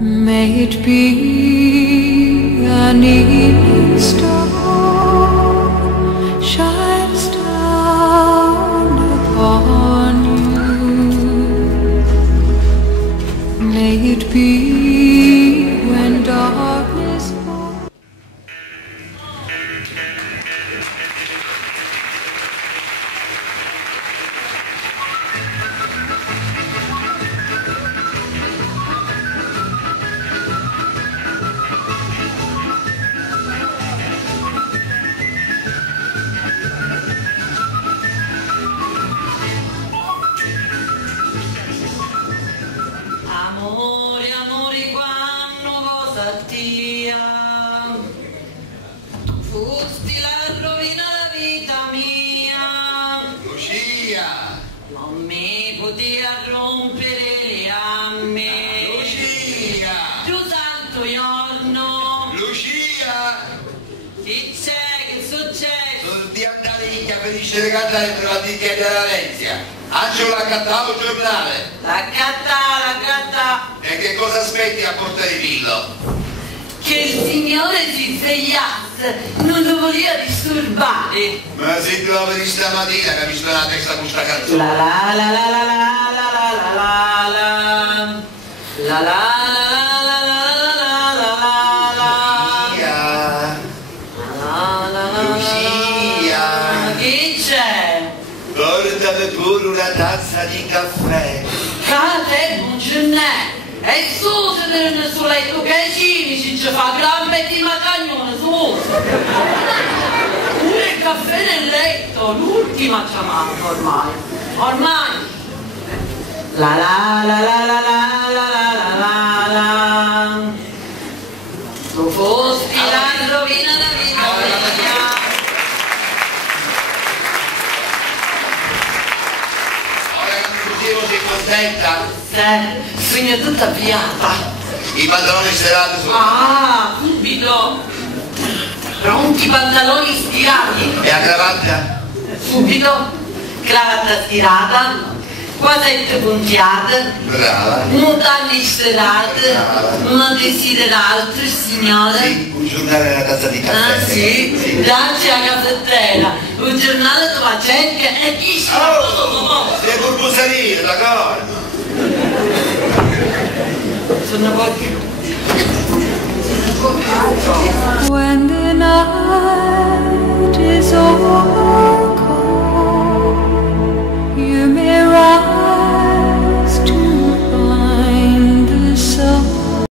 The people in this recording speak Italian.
May it be an evening star shines down upon you. May it be when darkness falls. Amore, amore, quando cosa tia? Tu fusti la rovina della vita mia. Lucia! Non mi potea rompere le amme. Lucia! Tu santo giorno. Lucia! Che c'è? Che succede? Sono di andare in capisce le cantare per la ticchia della Valencia. Angelo l'ha cantato il giornale. La gatta. E che cosa aspetti a Porta di Villo? Che il Signore si svegliasse, non lo voleva disturbare. Ma se tu la vedi stamattina che mi sta la testa con sta canzone. La la la la la la la la la la la la la la. Lucia! Che c'è? Portami pure una tazza di caffè. Cate, non ce n'è. E su se ne sul letto che ci fa gran di macagnone, su. Pure il caffè nel letto, l'ultima chiamata ormai. Ormai. La la la la la la la la la la. Tu fosti la rovina della vita mia. Ora che mi dicevo sei contenta? Sogno tutta avviata. I pantaloni stirati sono. Ah, subito. Pronti pantaloni stirati. E la cravatta? Subito. Cravatta stirata. Quasette puntiate. Brava. Mutande stirate. Una desiderata, signore. Sì, un giornale e una tazza di caffè. Ah sì? Dacci la caffettera. Un giornale dove c'è e chi si sei pur d'accordo? sono pochi. When the night is over